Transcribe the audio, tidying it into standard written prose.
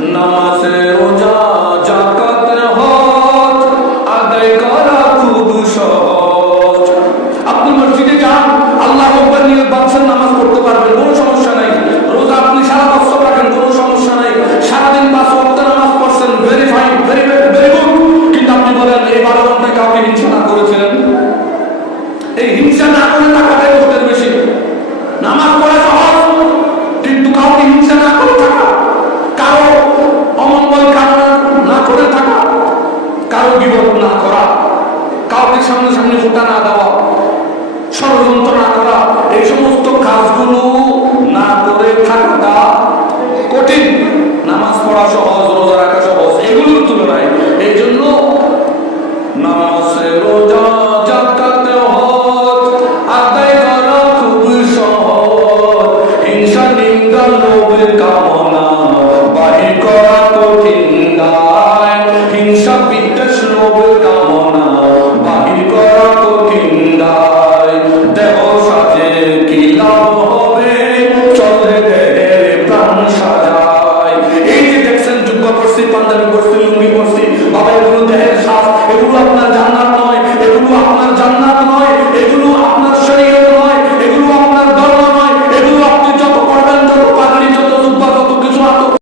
নামাজে রোজা যাকাত হজ আদায় করা খুব সহজ। আপনি মসজিদে যান, আল্লাহ আকবার নিয়ে বাচ্চার নামাজ পড়তে পারবেন, কোনো সমস্যা নাই। রোজা আপনি সারা বছর রাখেন, কোনো সমস্যা নাই। সারাদিন 5 ওয়াক্ত নামাজ পড়ছেন, very fine, very very good. কিন্তু আপনি বলেন এই 12 ঘন্টায় কাউকে হিংসা না করেছিলেন? এই হিংসা না করে টাকাটাই ওদের বেশি। নামাজ পড়া সহজ, কিন্তু কাউকে হিংসা না করে থাকা, কারো অমঙ্গল কামনা না করে থাকা, কারো বিপদ না করা, কাউকে সামনে সামনে ফোঁটা না দেওয়া, ষড়যন্ত্র না করা, এই সমস্ত কাজগুলো না করে থাকাটা কঠিন। নামাজ পড়া সহজ, রোজা রাখা সহজ এগুলোর তুলনায়। এই জন্য নামাজ রোজা যাকাত